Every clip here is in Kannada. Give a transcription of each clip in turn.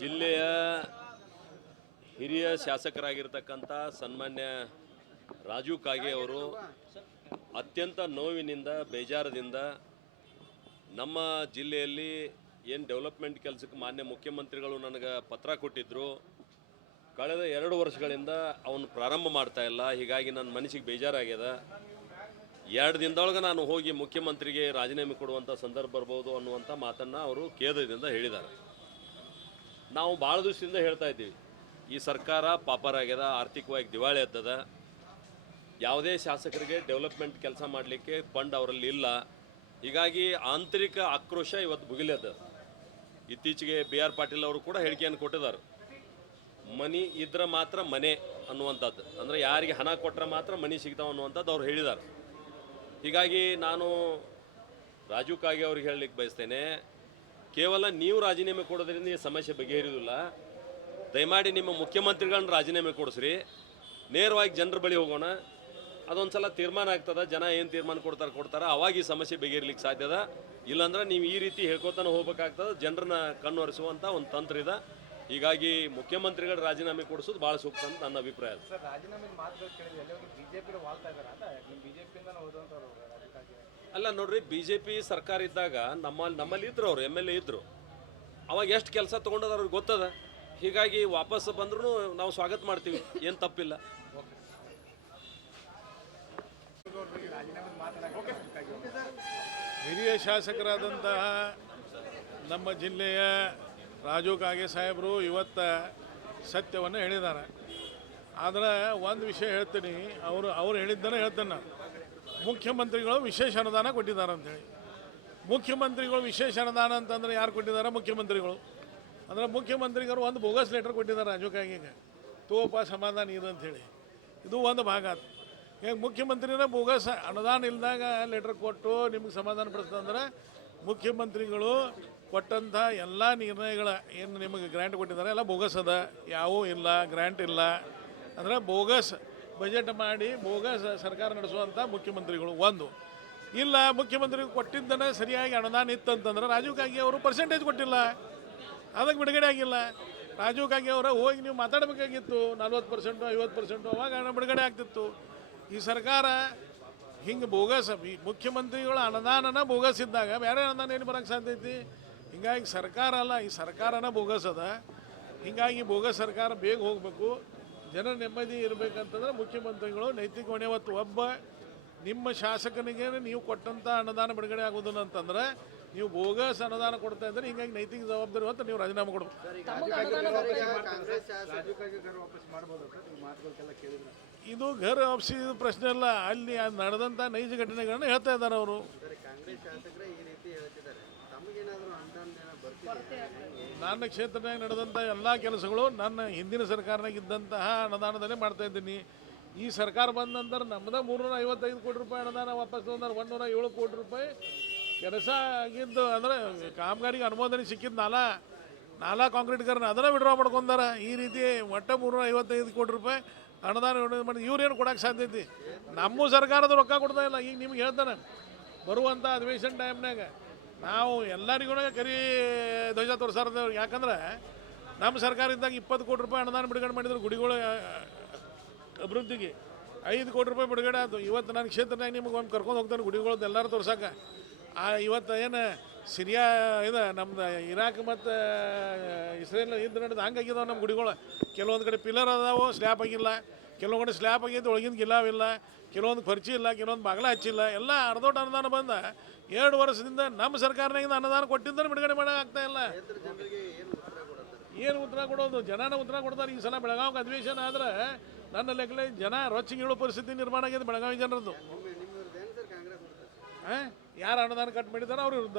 ಜಿಲ್ಲೆಯ ಹಿರಿಯ ಶಾಸಕರಾಗಿರ್ತಕ್ಕಂಥ ಸನ್ಮಾನ್ಯ ರಾಜು ಕಾಗೆ ಅವರು ಅತ್ಯಂತ ನೋವಿನಿಂದ, ಬೇಜಾರದಿಂದ ನಮ್ಮ ಜಿಲ್ಲೆಯಲ್ಲಿ ಏನು ಡೆವಲಪ್ಮೆಂಟ್ ಕೆಲಸಕ್ಕೆ ಮಾನ್ಯ ಮುಖ್ಯಮಂತ್ರಿಗಳು ನನಗೆ ಪತ್ರ ಕೊಟ್ಟಿದ್ದರು ಕಳೆದ ಎರಡು ವರ್ಷಗಳಿಂದ ಅವನು ಪ್ರಾರಂಭ ಮಾಡ್ತಾ ಇಲ್ಲ. ಹೀಗಾಗಿ ನನ್ನ ಮನಸ್ಸಿಗೆ ಬೇಜಾರಾಗ್ಯದ. ಎರಡು ದಿನದೊಳಗೆ ನಾನು ಹೋಗಿ ಮುಖ್ಯಮಂತ್ರಿಗೆ ರಾಜೀನಾಮೆ ಕೊಡುವಂಥ ಸಂದರ್ಭ ಬರ್ಬೋದು ಅನ್ನುವಂಥ ಮಾತನ್ನು ಅವರು ಕೇಂದ್ರದಿಂದ ಹೇಳಿದ್ದಾರೆ. ನಾವು ಭಾಳ ದಿವಸದಿಂದ ಹೇಳ್ತಾ ಇದ್ದೀವಿ. ಈ ಸರ್ಕಾರ ಪಾಪರಾಗ್ಯದ ಆರ್ಥಿಕವಾಗಿ ದಿವಾಳಿ ಎದ್ದದ ಯಾವುದೇ ಶಾಸಕರಿಗೆ ಡೆವಲಪ್ಮೆಂಟ್ ಕೆಲಸ ಮಾಡಲಿಕ್ಕೆ ಫಂಡ್ ಅವರಲ್ಲಿ ಇಲ್ಲ. ಹೀಗಾಗಿ ಆಂತರಿಕ ಆಕ್ರೋಶ ಇವತ್ತು ಭುಗಿಲದ ಇತ್ತೀಚೆಗೆ ಬಿ ಆರ್ ಪಾಟೀಲ್ ಅವರು ಕೂಡ ಹೇಳಿಕೆಯನ್ನು ಕೊಟ್ಟಿದ್ದಾರೆ. ಮನಿ ಇದ್ರೆ ಮಾತ್ರ ಮನೆ ಅನ್ನುವಂಥದ್ದು. ಅಂದರೆ ಯಾರಿಗೆ ಹಣ ಕೊಟ್ಟರೆ ಮಾತ್ರ ಮನಿ ಸಿಗ್ತಾವೆ ಅನ್ನುವಂಥದ್ದು ಅವ್ರು ಹೇಳಿದ್ದಾರೆ. ಹೀಗಾಗಿ ನಾನು ರಾಜು ಕಾಗೆ ಅವ್ರಿಗೆ ಹೇಳಲಿಕ್ಕೆ ಬಯಸ್ತೇನೆ ಕೇವಲ ನೀವು ರಾಜೀನಾಮೆ ಕೊಡೋದ್ರಿಂದ ಈ ಸಮಸ್ಯೆ ಬಗೆಹರಿಯೋದಿಲ್ಲ ದಯಮಾಡಿ ನಿಮ್ಮ ಮುಖ್ಯಮಂತ್ರಿಗಳನ್ನ ರಾಜೀನಾಮೆ ಕೊಡಿಸ್ರಿ. ನೇರವಾಗಿ ಜನರ ಬಳಿ ಹೋಗೋಣ. ಅದೊಂದು ಸಲ ತೀರ್ಮಾನ ಆಗ್ತದ, ಜನ ಏನು ತೀರ್ಮಾನ ಕೊಡ್ತಾರೆ ಕೊಡ್ತಾರೆ, ಅವಾಗ ಈ ಸಮಸ್ಯೆ ಬಗೆಹರಿಲಿಕ್ಕೆ ಸಾಧ್ಯದ ಇಲ್ಲಾಂದ್ರೆ ನೀವು ಈ ರೀತಿ ಹೇಳ್ಕೊತಾನೆ ಹೋಗ್ಬೇಕಾಗ್ತದೆ, ಜನರನ್ನ ಕಣ್ಣು ಒರೆಸುವಂಥ ಒಂದು ತಂತ್ರ ಇದೆ. ಹೀಗಾಗಿ ಮುಖ್ಯಮಂತ್ರಿಗಳ ರಾಜೀನಾಮೆ ಕೊಡಿಸೋದು ಭಾಳ ಸೂಕ್ತ ಅಂತ ನನ್ನ ಅಭಿಪ್ರಾಯ ರಾಜೀನಾಮೆ ಅಲ್ಲ ನೋಡ್ರಿ ಬಿ ಜೆ ಪಿ ಸರ್ಕಾರ ಇದ್ದಾಗ ನಮ್ಮಲ್ಲಿ ನಮ್ಮಲ್ಲಿ ಇದ್ರು ಅವ್ರು, ಎಂ ಎಲ್ ಎ ಇದ್ರು. ಅವಾಗ ಎಷ್ಟು ಕೆಲಸ ತೊಗೊಂಡದ ಅವ್ರಿಗೆ ಗೊತ್ತದ? ಹೀಗಾಗಿ ವಾಪಸ್ ಬಂದ್ರೂ ನಾವು ಸ್ವಾಗತ ಮಾಡ್ತೀವಿ. ಏನು ತಪ್ಪಿಲ್ಲ. ಹಿರಿಯ ಶಾಸಕರಾದಂತಹ ನಮ್ಮ ಜಿಲ್ಲೆಯ ರಾಜು ಕಾಗೆ ಸಾಹೇಬರು ಇವತ್ತ ಸತ್ಯವನ್ನು ಹೇಳಿದ್ದಾರೆ. ಆದರೆ ಒಂದು ವಿಷಯ ಹೇಳ್ತೀನಿ, ಅವರು, ಅವ್ರು ಹೇಳಿದ್ದನ್ನು ಹೇಳ್ತೇನೆ ಮುಖ್ಯಮಂತ್ರಿಗಳು ವಿಶೇಷ ಅನುದಾನ ಕೊಟ್ಟಿದ್ದಾರೆ ಅಂತೇಳಿ. ಮುಖ್ಯಮಂತ್ರಿಗಳು ವಿಶೇಷ ಅನುದಾನ ಅಂತಂದ್ರೆ ಯಾರು ಕೊಟ್ಟಿದ್ದಾರೆ? ಮುಖ್ಯಮಂತ್ರಿಗಳು. ಅಂದರೆ ಮುಖ್ಯಮಂತ್ರಿಗಳು ಒಂದು ಬೋಗಸ್ ಲೆಟರ್ ಕೊಟ್ಟಿದ್ದಾರೆ ರಾಜಕಾಗಿಗೆ ತೋಪ ಸಮಾಧಾನ ಇದು ಅಂಥೇಳಿ ಇದು ಒಂದು ಭಾಗ ಹೇಗೆ ಮುಖ್ಯಮಂತ್ರಿನೇ ಬೋಗಸ್ ಅನುದಾನ ಇಲ್ದಾಗ ಲೆಟರ್ ಕೊಟ್ಟು ನಿಮ್ಗೆ ಸಮಾಧಾನ ಪಡಿಸ್ತಂದ್ರೆ ಮುಖ್ಯಮಂತ್ರಿಗಳು ಕೊಟ್ಟಂಥ ಎಲ್ಲ ನಿರ್ಣಯಗಳ ಏನು ನಿಮಗೆ ಗ್ರ್ಯಾಂಟ್ ಕೊಟ್ಟಿದ್ದಾರೆ? ಎಲ್ಲ ಬೋಗಸ್ ಅದ. ಯಾವೂ ಇಲ್ಲ, ಗ್ರ್ಯಾಂಟ್ ಇಲ್ಲ. ಅಂದರೆ ಬೋಗಸ್ ಬಜೆಟ್ ಮಾಡಿ ಭೋಗ ಸರ್ಕಾರ ನಡೆಸುವಂಥ ಮುಖ್ಯಮಂತ್ರಿಗಳು ಒಂದು. ಇಲ್ಲ ಮುಖ್ಯಮಂತ್ರಿ ಕೊಟ್ಟಿದ್ದನ್ನು ಸರಿಯಾಗಿ ಅನುದಾನ ಇತ್ತಂತಂದ್ರೆ ರಾಜೀವ್ ಗಾಂಧಿ ಅವರು ಪರ್ಸೆಂಟೇಜ್ ಕೊಟ್ಟಿಲ್ಲ. ಅದಕ್ಕೆ ಬಿಡುಗಡೆ ಆಗಿಲ್ಲ. ರಾಜೀವ್ ಗಾಂಧಿ ಅವರ ಹೋಗಿ ನೀವು ಮಾತಾಡಬೇಕಾಗಿತ್ತು. ನಲ್ವತ್ತು ಪರ್ಸೆಂಟು ಐವತ್ತು ಪರ್ಸೆಂಟು ಅವಾಗ ಹಣ ಬಿಡುಗಡೆ ಆಗ್ತಿತ್ತು. ಈ ಸರ್ಕಾರ ಹಿಂಗೆ ಬೋಗಸ್ ಮುಖ್ಯಮಂತ್ರಿಗಳ ಅನುದಾನನ ಬೋಗಸ್ ಇದ್ದಾಗ ಬೇರೆ ಅನುದಾನ ಏನು ಬರೋಕ್ಕೆ ಸಾಧ್ಯ ಐತಿ? ಹಿಂಗಾಗಿ ಸರ್ಕಾರ ಅಲ್ಲ, ಈ ಸರ್ಕಾರನ ಬೋಗಸ್ ಅದ ಹಿಂಗಾಗಿ ಬೋಗಸ್ ಸರ್ಕಾರ ಬೇಗ ಹೋಗಬೇಕು. ಜನ ನೆಮ್ಮದಿ ಇರಬೇಕಂತಂದ್ರೆ ಮುಖ್ಯಮಂತ್ರಿಗಳು ನೈತಿಕ ಹೊಣೆ ಹೊತ್ತು ಒಬ್ಬ ನಿಮ್ಮ ಶಾಸಕನಿಗೆ ನೀವು ಕೊಟ್ಟಂಥ ಅನುದಾನ ಬಿಡುಗಡೆ ಆಗೋದಿಲ್ಲ ಅಂತಂದ್ರೆ ನೀವು ಬೋಗಸ್ ಅನುದಾನ ಕೊಡ್ತಾ ಇದ್ರೆ ಹಿಂಗಾಗಿ ನೈತಿಕ ಜವಾಬ್ದಾರಿ ಹೊತ್ತು ನೀವು ರಾಜೀನಾಮೆ ಕೊಡಬೇಕು. ಕೇಳಿದ್ರೆ. ಇದು ಘರ್ ವಾಪಸಿ ಪ್ರಶ್ನೆ ಅಲ್ಲ ಅಲ್ಲಿ ನಡೆದಂಥ ನೈಜ ಘಟನೆಗಳನ್ನ ಹೇಳ್ತಾ ಇದ್ದಾರೆ ಅವರು. ನನ್ನ ಕ್ಷೇತ್ರದಾಗ ನಡೆದಂಥ ಎಲ್ಲ ಕೆಲಸಗಳು ನನ್ನ ಹಿಂದಿನ ಸರ್ಕಾರನಾಗ ಇದ್ದಂತಹ ಅನುದಾನದಲ್ಲೇ ಮಾಡ್ತಾ ಇದ್ದೀನಿ. ಈ ಸರ್ಕಾರ ಬಂದ ನಂತರ ನಮ್ಮದೇ ಮೂರ್ನೂರ ಐವತ್ತೈದು ಕೋಟಿ ರೂಪಾಯಿ ಅನುದಾನ, ವಾಪಸ್ ತೊಗೊಂಡ್ರೆ ಒಂದೂರ ಏಳು ಕೋಟಿ ರೂಪಾಯಿ ಕೆಲಸ ಆಗಿದ್ದು ಅಂದರೆ ಕಾಮಗಾರಿಗೆ ಅನುಮೋದನೆ ಸಿಕ್ಕಿದ್ದು ನಾಲ, ನಾಲಾ ಕಾಂಕ್ರೀಟ್ಗಾರನ ಅದನ್ನು ವಿಡ್ರಾ ಮಾಡ್ಕೊಂಡಾರ. ಈ ರೀತಿ ಒಟ್ಟು ಮೂರ್ನೂರ ಐವತ್ತೈದು ಕೋಟಿ ರೂಪಾಯಿ ಅನುದಾನ ಮಾಡಿ ಇವ್ರೇನು ಕೊಡೋಕೆ ಸಾಧ್ಯ ಐತಿ? ನಮ್ಮ ಸರ್ಕಾರದ ರೊಕ್ಕ ಕೊಡ್ತಾ ಇಲ್ಲ. ಈಗ ನಿಮ್ಗೆ ಹೇಳ್ತಾನೆ ಬರುವಂಥ ಅಧಿವೇಶನ ಟೈಮ್ನಾಗ ನಾವು ಎಲ್ಲರಿಗೂ ಕರಿ ಧ್ವಜ ತೋರಿಸಾರ ಯಾಕಂದ್ರೆ ನಮ್ಮ ಸರ್ಕಾರ ಇದ್ದಾಗ ಇಪ್ಪತ್ತು ಕೋಟಿ ರೂಪಾಯಿ ಅನುದಾನ ಬಿಡುಗಡೆ ಮಾಡಿದ್ರು ಗುಡಿಗಳು ಅಭಿವೃದ್ಧಿಗೆ. ಐದು ಕೋಟಿ ರೂಪಾಯಿ ಬಿಡುಗಡೆ ಆಯಿತು. ಇವತ್ತು ನನ್ನ ಕ್ಷೇತ್ರನಾಗ ನಿಮಗೆ ಒಂದು ಕರ್ಕೊಂಡು ಹೋಗ್ತಾನೆ ಗುಡಿಗಳದ್ದು ಎಲ್ಲರೂ ತೋರ್ಸಕ್ಕೆ ಆ, ಇವತ್ತು ಏನು ಸಿರಿಯಾ, ಇದು ನಮ್ದು ಇರಾಕ್ ಮತ್ತು ಇಸ್ರೇಲ್ ಇದ್ದು ನಡೆದು ಹಂಗಾಗಿದಾವೆ ನಮ್ಮ ಗುಡಿಗಳು. ಕೆಲವೊಂದು ಕಡೆ ಪಿಲ್ಲರ್ ಅದಾವು, ಸ್ಲ್ಯಾಪ್ ಆಗಿಲ್ಲ. ಕೆಲವೊಂದು ಕಡೆ ಸ್ಲ್ಯಾಪ್ ಆಗಿದ್ದು ಒಳಗಿಂದ ಗಿಲಾವಿಲ್ಲ ಕೆಲವೊಂದು ಖರ್ಚು ಇಲ್ಲ, ಕೆಲವೊಂದು ಬಾಗಿಲ ಹಚ್ಚಿಲ್ಲ. ಎಲ್ಲ ಅರ್ಧೋಟ ಅನುದಾನ ಬಂದ. ಎರಡು ವರ್ಷದಿಂದ ನಮ್ಮ ಸರ್ಕಾರನಿಂದ ಅನುದಾನ ಕೊಟ್ಟಿದ್ದರೆ ಬಿಡುಗಡೆ ಮಾಡೋಕ್ಕಾಗ್ತಾ ಇಲ್ಲ. ಏನು ಉತ್ತರ ಕೊಡೋದು? ಜನನ ಉತ್ತರ ಕೊಡ್ತಾರೆ. ಈ ಸಲ ಬೆಳಗಾವಿಗೆ ಅಧಿವೇಶನ ಆದ್ರೆ ನನ್ನ ಲೆಕ್ಕಲೆ ಜನ ರೊಚ್ಚಿಗೆ ಹೇಳೋ ಪರಿಸ್ಥಿತಿ ನಿರ್ಮಾಣ ಆಗಿದೆ ಬೆಳಗಾವಿ ಜನರದ್ದು. ಹಾಂ? ಯಾರು ಅನುದಾನ ಕಟ್ ಮಾಡಿದಾರೆ ಅವ್ರ ವಿರುದ್ಧ.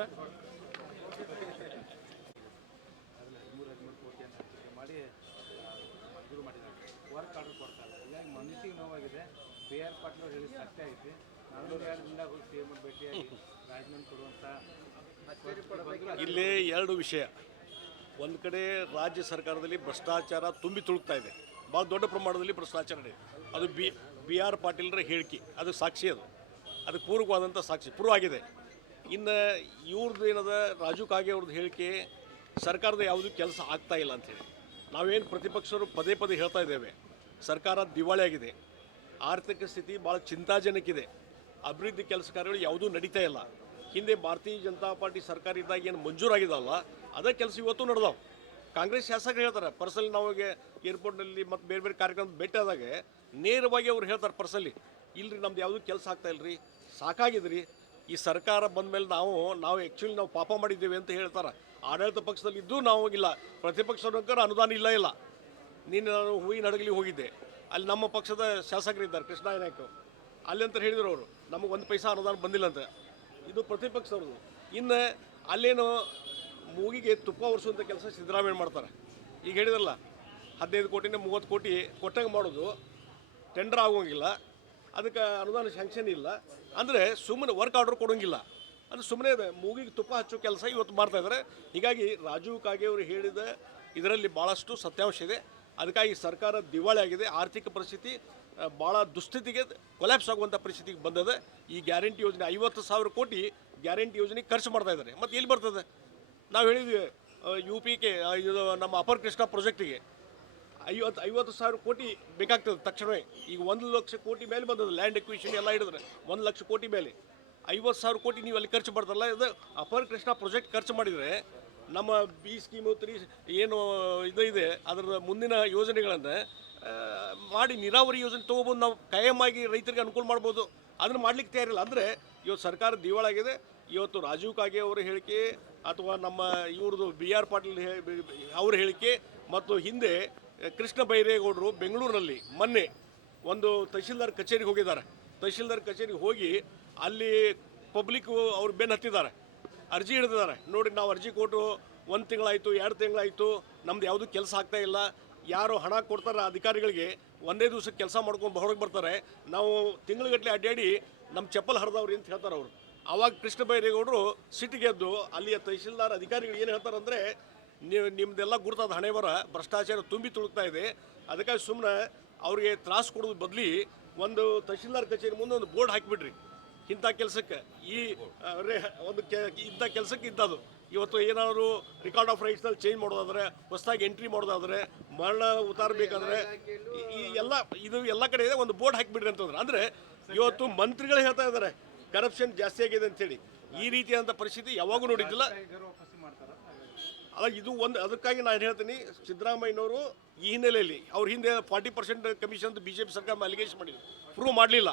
ವರ್ಕ್ ನೋವಾಗಿದೆ? ಆರ್ ಪಾಟೀಲ್ ಹೇಳಿ ಐತಿ. ಇಲ್ಲಿ ಎರಡು ವಿಷಯ. ಒಂದು ಕಡೆ ರಾಜ್ಯ ಸರ್ಕಾರದಲ್ಲಿ ಭ್ರಷ್ಟಾಚಾರ ತುಂಬಿ ತುಳುಕ್ತಾ ಇದೆ. ಭಾಳ ದೊಡ್ಡ ಪ್ರಮಾಣದಲ್ಲಿ ಭ್ರಷ್ಟಾಚಾರ ಇದೆ ಅದು ಬಿ ಬಿ ಆರ್ ಪಾಟೀಲ್ರ ಹೇಳಿಕೆ. ಅದು ಸಾಕ್ಷಿ ಅದು. ಅದಕ್ಕೆ ಪೂರ್ವಕವಾದಂಥ ಸಾಕ್ಷಿ ಪ್ರೂವ್ ಆಗಿದೆ ಇನ್ನು ಇವ್ರದ್ದು ಏನದ, ರಾಜು ಕಾಗೆ ಅವ್ರದ್ದು ಹೇಳಿಕೆ, ಸರ್ಕಾರದ ಯಾವುದೂ ಕೆಲಸ ಆಗ್ತಾ ಇಲ್ಲ ಅಂಥೇಳಿ ನಾವೇನು ಪ್ರತಿಪಕ್ಷರು ಪದೇ ಪದೇ ಹೇಳ್ತಾ ಇದ್ದೇವೆ. ಸರ್ಕಾರ ದಿವಾಳಿಯಾಗಿದೆ. ಆರ್ಥಿಕ ಸ್ಥಿತಿ ಭಾಳ ಚಿಂತಾಜನಕ್ಕಿದೆ ಅಭಿವೃದ್ಧಿ ಕೆಲಸ ಕಾರ್ಯಗಳು ಯಾವುದೂ ನಡೀತಾ ಇಲ್ಲ. ಹಿಂದೆ ಭಾರತೀಯ ಜನತಾ ಪಾರ್ಟಿ ಸರ್ಕಾರ ಇದ್ದಾಗ ಏನು ಮಂಜೂರಾಗಿದಲ್ಲ ಅದೇ ಕೆಲಸ ಇವತ್ತು ನಡೆದವು. ಕಾಂಗ್ರೆಸ್ ಶಾಸಕರು ಹೇಳ್ತಾರೆ, ಪರ್ಸಲ್ಲಿ ನಾವಿಗೆ ಏರ್ಪೋರ್ಟ್ನಲ್ಲಿ ಮತ್ತು ಬೇರೆ ಬೇರೆ ಕಾರ್ಯಕ್ರಮದ ಭೇಟಿ ಆದಾಗ ನೇರವಾಗಿ ಅವ್ರು ಹೇಳ್ತಾರೆ ಪರ್ಸಲ್ಲಿ, ಇಲ್ರಿ ನಮ್ದು ಯಾವುದೂ ಕೆಲಸ ಆಗ್ತಾ ಇಲ್ರಿ, ಸಾಕಾಗಿದ್ರಿ. ಈ ಸರ್ಕಾರ ಬಂದ ಮೇಲೆ ನಾವು ನಾವು ಆ್ಯಕ್ಚುಲಿ ನಾವು ಪಾಪ ಮಾಡಿದ್ದೇವೆ ಅಂತ ಹೇಳ್ತಾರೆ. ಆಡಳಿತ ಪಕ್ಷದಲ್ಲಿ ಇದ್ದು ನಾವು ಇಲ್ಲ ಪ್ರತಿಪಕ್ಷನಕ್ಕರ ಅನುದಾನ ಇಲ್ಲ ಇಲ್ಲ. ನೀನು ನಾನು ಹೂವಿನ ಹಡಗಲಿ ಹೋಗಿದ್ದೆ. ಅಲ್ಲಿ ನಮ್ಮ ಪಕ್ಷದ ಶಾಸಕರಿದ್ದಾರೆ ಕೃಷ್ಣ ನಾಯ್ಕ ಅಲ್ಲಿ ಅಂತ ಹೇಳಿದ್ರು ಅವರು, ನಮಗೆ ಒಂದು ಪೈಸಾ ಅನುದಾನ ಬಂದಿಲ್ಲ ಅಂತ. ಇದು ಪ್ರತಿಪಕ್ಷದವ್ರದ್ದು ಇನ್ನು ಅಲ್ಲೇನು ಮೂಗಿಗೆ ತುಪ್ಪ ಒರೆಸುವಂಥ ಕೆಲಸ ಸಿದ್ದರಾಮಯ್ಯ ಮಾಡ್ತಾರೆ. ಈಗ ಹೇಳಿದ್ರಲ್ಲ, ಹದಿನೈದು ಕೋಟಿನ ಮೂವತ್ತು ಕೋಟಿ ಕೊಟ್ಟಂಗೆ ಮಾಡೋದು ಟೆಂಡರ್ ಆಗೋಂಗಿಲ್ಲ, ಅದಕ್ಕೆ ಅನುದಾನ ಶಾಂಕ್ಷನ್ ಇಲ್ಲ. ಅಂದರೆ ಸುಮ್ಮನೆ ವರ್ಕ್ ಆರ್ಡರ್ ಕೊಡೋಂಗಿಲ್ಲ. ಅಂದರೆ ಸುಮ್ಮನೆ ಮೂಗಿಗೆ ತುಪ್ಪ ಹಚ್ಚೋ ಕೆಲಸ ಇವತ್ತು ಮಾಡ್ತಾ ಇದ್ದಾರೆ ಹೀಗಾಗಿ ರಾಜೀವ್ ಕಾಗೆ ಅವರು ಹೇಳಿದ ಇದರಲ್ಲಿ ಭಾಳಷ್ಟು ಸತ್ಯಾಂಶ ಇದೆ. ಅದಕ್ಕಾಗಿ ಸರ್ಕಾರ ದಿವಾಳಿ ಆಗಿದೆ, ಆರ್ಥಿಕ ಪರಿಸ್ಥಿತಿ ಭಾಳ ದುಸ್ಥಿತಿಗೆ ಕೊಲ್ಯಾಪ್ಸ್ ಆಗುವಂಥ ಪರಿಸ್ಥಿತಿಗೆ ಬಂದದೆ, ಈ ಗ್ಯಾರಂಟಿ ಯೋಜನೆ ಐವತ್ತು ಸಾವಿರ ಕೋಟಿ ಗ್ಯಾರಂಟಿ ಯೋಜನೆ ಖರ್ಚು ಮಾಡ್ತಾ ಇದ್ದಾರೆ. ಮತ್ತು ಎಲ್ಲಿ ಬರ್ತದೆ? ನಾವು ಹೇಳಿದ್ವಿ ಯು ಪಿ ಕೆ ಇದು ನಮ್ಮ ಅಪರ್ ಕೃಷ್ಣ ಪ್ರಾಜೆಕ್ಟಿಗೆ ಐವತ್ತು ಐವತ್ತು ಸಾವಿರ ಕೋಟಿ ಬೇಕಾಗ್ತದೆ ತಕ್ಷಣವೇ. ಈಗ ಒಂದು ಲಕ್ಷ ಕೋಟಿ ಮೇಲೆ ಬಂದದ್ದು ಲ್ಯಾಂಡ್ ಎಕ್ವಿಷನ್ ಎಲ್ಲ ಹಿಡಿದ್ರೆ ಒಂದು ಲಕ್ಷ ಕೋಟಿ ಮೇಲೆ. ಐವತ್ತು ಸಾವಿರ ಕೋಟಿ ನೀವು ಅಲ್ಲಿ ಖರ್ಚು ಮಾಡ್ತಾರಲ್ಲ, ಇದು ಅಪರ್ ಕೃಷ್ಣ ಪ್ರಾಜೆಕ್ಟ್ ಖರ್ಚು ಮಾಡಿದರೆ ನಮ್ಮ ಬಿ ಸ್ಕೀಮು ತ್ರೀ ಏನು ಇದು ಇದೆ ಅದರ ಮುಂದಿನ ಯೋಜನೆಗಳನ್ನು ಮಾಡಿ ನೀರಾವರಿ ಯೋಜನೆ ತೊಗೊಬೋದು ನಾವು ಕಾಯಮಾಗಿ ರೈತರಿಗೆ ಅನುಕೂಲ ಮಾಡ್ಬೋದು. ಅದನ್ನು ಮಾಡ್ಲಿಕ್ಕೆ ತಯಾರಿಲ್ಲ. ಅಂದರೆ ಇವತ್ತು ಸರ್ಕಾರ ದಿವಾಳಾಗಿದೆ ಇವತ್ತು ರಾಜೀವ್ ಕಾಗೆ ಅವರ ಹೇಳಿಕೆ ಅಥವಾ ನಮ್ಮ ಇವ್ರದ್ದು ಬಿ ಆರ್ ಪಾಟೀಲ್ ಅವ್ರ ಹೇಳಿಕೆ ಮತ್ತು ಹಿಂದೆ ಕೃಷ್ಣ ಬೈರೇಗೌಡರು ಬೆಂಗಳೂರಿನಲ್ಲಿ ಮೊನ್ನೆ ಒಂದು ತಹಶೀಲ್ದಾರ್ ಕಚೇರಿಗೆ ಹೋಗಿದ್ದಾರೆ. ತಹಶೀಲ್ದಾರ್ ಕಚೇರಿಗೆ ಹೋಗಿ ಅಲ್ಲಿ ಪಬ್ಲಿಕ್ ಅವ್ರು ಬೆನ್ನು ಹತ್ತಿದ್ದಾರೆ. ಅರ್ಜಿ ಹಿಡಿದಿದ್ದಾರೆ. ನೋಡಿ, ನಾವು ಅರ್ಜಿ ಕೊಟ್ಟು ಒಂದು ತಿಂಗಳಾಯಿತು, ಎರಡು ತಿಂಗಳಾಯಿತು, ನಮ್ದು ಯಾವುದೂ ಕೆಲಸ ಆಗ್ತಾ ಇಲ್ಲ. ಯಾರು ಹಣ ಕೊಡ್ತಾರೆ ಅಧಿಕಾರಿಗಳಿಗೆ, ಒಂದೇ ದಿವ್ಸಕ್ಕೆ ಕೆಲಸ ಮಾಡ್ಕೊಂಡು ಹೊರಗೆ ಬರ್ತಾರೆ. ನಾವು ತಿಂಗಳುಗಟ್ಟಲೆ ಅಡ್ಡಾಡಿ ನಮ್ಮ ಚಪ್ಪಲ್ ಹರಿದವ್ರಿ ಅಂತ ಹೇಳ್ತಾರೆ ಅವರು. ಆವಾಗ ಕೃಷ್ಣ ಬೈರೇಗೌಡರು ಸಿಟ್ಟಿಗೆದ್ದು ಅಲ್ಲಿಯ ತಹಶೀಲ್ದಾರ್ ಅಧಿಕಾರಿಗಳು ಏನು ಹೇಳ್ತಾರಂದ್ರೆ ನೀವು ನಿಮ್ಮದೆಲ್ಲ ಗುರುತಾದ ಹಣೆ ಬರ, ಭ್ರಷ್ಟಾಚಾರ ತುಂಬಿ ತುಳುಕ್ತಾ ಇದೆ. ಅದಕ್ಕಾಗಿ ಸುಮ್ಮನೆ ಅವ್ರಿಗೆ ತ್ರಾಸು ಕೊಡೋದು ಬದಲಿ ಒಂದು ತಹಶೀಲ್ದಾರ್ ಕಚೇರಿ ಮುಂದೆ ಒಂದು ಬೋರ್ಡ್ ಹಾಕಿಬಿಡ್ರಿ. ಇಂಥ ಕೆಲಸಕ್ಕೆ ಈ ಒಂದು ಕೆ, ಇಂಥ ಕೆಲಸಕ್ಕೆ ಇದ್ದದು ಇವತ್ತು ಏನಾದರೂ ರಿಕಾರ್ಡ್ ಆಫ್ ರೈಟ್ಸ್ನಲ್ಲಿ ಚೇಂಜ್ ಮಾಡೋದಾದ್ರೆ, ಹೊಸದಾಗಿ ಎಂಟ್ರಿ ಮಾಡೋದಾದ್ರೆ, ಮರಣ ಉತ್ತಾರಬೇಕಾದ್ರೆ ಈ- ಎಲ್ಲ, ಇದು ಎಲ್ಲ ಕಡೆ ಇದೆ, ಒಂದು ಬೋರ್ಡ್ ಹಾಕಿಬಿಡ್ರಿ ಅಂತಂದ್ರೆ. ಅಂದರೆ ಇವತ್ತು ಮಂತ್ರಿಗಳು ಹೇಳ್ತಾ ಇದ್ದಾರೆ, ಕರಪ್ಷನ್ ಜಾಸ್ತಿ ಆಗಿದೆ ಅಂತೇಳಿ. ಈ ರೀತಿಯಾದಂಥ ಪರಿಸ್ಥಿತಿ ಯಾವಾಗೂ ನೋಡಿದ್ದಿಲ್ಲ. ಅಲ್ಲ, ಇದು ಒಂದು, ಅದಕ್ಕಾಗಿ ನಾನು ಹೇಳ್ತೀನಿ, ಸಿದ್ದರಾಮಯ್ಯನವರು ಈ ಹಿನ್ನೆಲೆಯಲ್ಲಿ, ಅವ್ರ ಹಿಂದೆ forty percent commission B J P ಸರ್ಕಾರ ಅಲಿಗೇಷನ್ ಮಾಡಿದ್ರು. ಪ್ರೂವ್ ಮಾಡಲಿಲ್ಲ.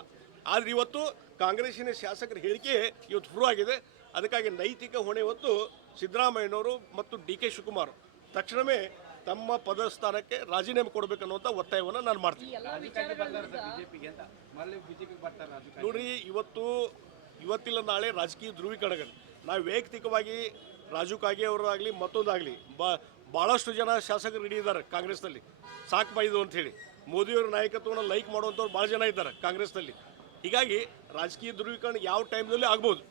ಆದರೆ ಇವತ್ತು ಕಾಂಗ್ರೆಸ್ಸಿನ ಶಾಸಕರ ಹೇಳಿಕೆ ಇವತ್ತು ಶುರುವಾಗಿದೆ ಆಗಿದೆ. ಅದಕ್ಕಾಗಿ ನೈತಿಕ ಹೊಣೆ ಹೊತ್ತು ಸಿದ್ದರಾಮಯ್ಯನವರು ಮತ್ತು ಡಿ ಕೆ ಶಿವಕುಮಾರ್ ತಕ್ಷಣವೇ ತಮ್ಮ ಪದ ಸ್ಥಾನಕ್ಕೆ ರಾಜೀನಾಮೆ ಕೊಡಬೇಕನ್ನುವಂಥ ಒತ್ತಾಯವನ್ನು ನಾನು ಮಾಡ್ತೀನಿ. ನೋಡ್ರಿ ಇವತ್ತು ಇವತ್ತಿಲ್ಲ ನಾಳೆ ರಾಜಕೀಯ ಧ್ರುವೀಕರಣಗಳು. ನಾವು ವೈಯಕ್ತಿಕವಾಗಿ ರಾಜು ಕಾಗೆ ಅವರಾಗಲಿ ಮತ್ತೊಂದಾಗಲಿ ಬಾ ಭಾಳಷ್ಟು ಜನ ಶಾಸಕರು ಇದ್ದಾರೆ ಕಾಂಗ್ರೆಸ್ನಲ್ಲಿ. ಸಾಕು ಬೈದು ಅಂತೇಳಿ ಮೋದಿಯವರ ನಾಯಕತ್ವವನ್ನು ಲೈಕ್ ಮಾಡುವಂಥವ್ರು ಭಾಳ ಜನ ಇದ್ದಾರೆ ಕಾಂಗ್ರೆಸ್ನಲ್ಲಿ. ಹೀಗಾಗಿ ರಾಜಕೀಯ ಧ್ರುವೀಕರಣ ಯಾವ ಟೈಮ್ನಲ್ಲಿ ಆಗ್ಬೋದು?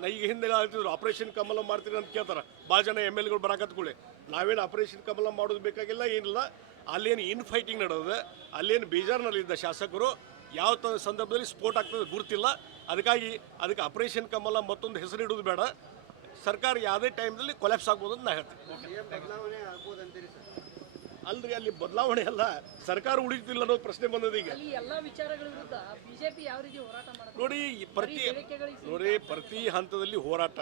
ನಾ ಈಗ ಹಿಂದೆ ಆಗ್ತಿದ್ರು ಆಪರೇಷನ್ ಕಮಲ ಮಾಡ್ತೀರಿ? ಅಂತ ಕೇಳ್ತಾರೆ. ಭಾಳ ಜನ ಎಂ ಎಲ್ಗಳು ಬರಾಕತ್ಕೊಳ್ಳಿ ನಾವೇನು ಆಪರೇಷನ್ ಕಮಲ ಮಾಡೋದು ಬೇಕಾಗಿಲ್ಲ, ಏನಿಲ್ಲ. ಅಲ್ಲೇನು ಇನ್ ಫೈಟಿಂಗ್ ನಡೆದಿದೆ. ಅಲ್ಲೇನು ಬೇಜಾರ್ನಲ್ಲಿದ್ದ ಶಾಸಕರು, ಯಾವ ಸಂದರ್ಭದಲ್ಲಿ ಸ್ಪೋರ್ಟ್ ಆಗ್ತದೆ ಗುರುತಿಲ್ಲ. ಅದಕ್ಕಾಗಿ ಅದಕ್ಕೆ ಆಪರೇಷನ್ ಕಮಲ ಮತ್ತೊಂದು ಹೆಸರು ಇಡೋದು ಬೇಡ. ಸರ್ಕಾರ ಯಾವುದೇ ಟೈಮ್ನಲ್ಲಿ ಕೊಲ್ಯಾಪ್ಸ್ ಆಗ್ಬೋದು ಅಂತ ನಾ ಹೇಳ್ತೀನಿ ಸಿಎಂ ಬದಲಾವಣೆ ಆಗ್ಬೋದು ಅಂತೀರಿ ಸರ್ ಅಲ್ರಿ ಅಲ್ಲಿ ಬದಲಾವಣೆ ಅಲ್ಲ. ಸರ್ಕಾರ ಉಳಿತಿಲ್ಲ ಅನ್ನೋ ಪ್ರಶ್ನೆ ಬಂದದ ಈಗ. ಈ ಎಲ್ಲಾ ವಿಚಾರಗಳ ವಿರುದ್ಧ ಬಿಜೆಪಿ ಯಾವ ರೀತಿ ಹೋರಾಟ ಮಾಡುತ್ತೆ? ನೋಡಿ ಈ ಪ್ರತಿ ನೋಡಿ ಪ್ರತಿ ಹಂತದಲ್ಲಿ ಹೋರಾಟ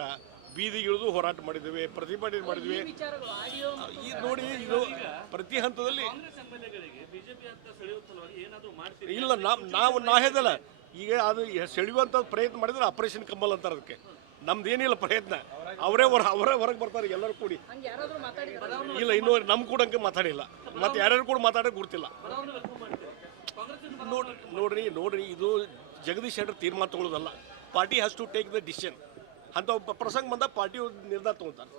ಬೀದಿಗಿಳಿದು ಹೋರಾಟ ಮಾಡಿದ್ವಿ ಪ್ರತಿಭಟನೆ ಮಾಡಿದ್ವಿ ನೋಡಿ ಇದು ಪ್ರತಿ ಹಂತದಲ್ಲಿ ಇಲ್ಲ ನಾವು ನಾ ಹೇಳ್ದಲ್ಲ ಈಗ ಅದು ಸೆಳೆಯುವಂಥ ಪ್ರಯತ್ನ ಮಾಡಿದ್ರೆ ಆಪರೇಷನ್ ಕಂಬಲ್ ಅಂತಾರೆ ಅದಕ್ಕೆ. ನಮ್ದೇನಿಲ್ಲ ಪ್ರಯತ್ನ. ಅವರೇ ಹೊರ ಅವರೇ ಹೊರಗೆ ಬರ್ತಾರೆ ಎಲ್ಲರೂ ಕೂಡಿ. ಹಂಗೆ ಯಾರಾದ್ರೂ ಮಾತಾಡಿದಾರ? ಇಲ್ಲ ಇನ್ನೂ ನಮ್ಮ ಕೂಡ ಹಂಗೆ ಮಾತಾಡಿಲ್ಲ. ಮತ್ತೆ ಯಾರ್ಯಾರು ಕೂಡ ಮಾತಾಡೋಕೆ ಗುರ್ತಿಲ್ಲ. ನೋಡಿ ನೋಡ್ರಿ ನೋಡ್ರಿ ಇದು ಜಗದೀಶ್ ಶೆಟ್ಟರ್ ತೀರ್ಮಾನ ತಗೊಳ್ಳೋದಲ್ಲ party has to take the decision ಅಂತ ಒಬ್ಬ ಪ್ರಸಂಗ ಬಂದ ಪಾರ್ಟಿ ನಿರ್ಧಾರ ತಗೊಳ್ತಾರೆ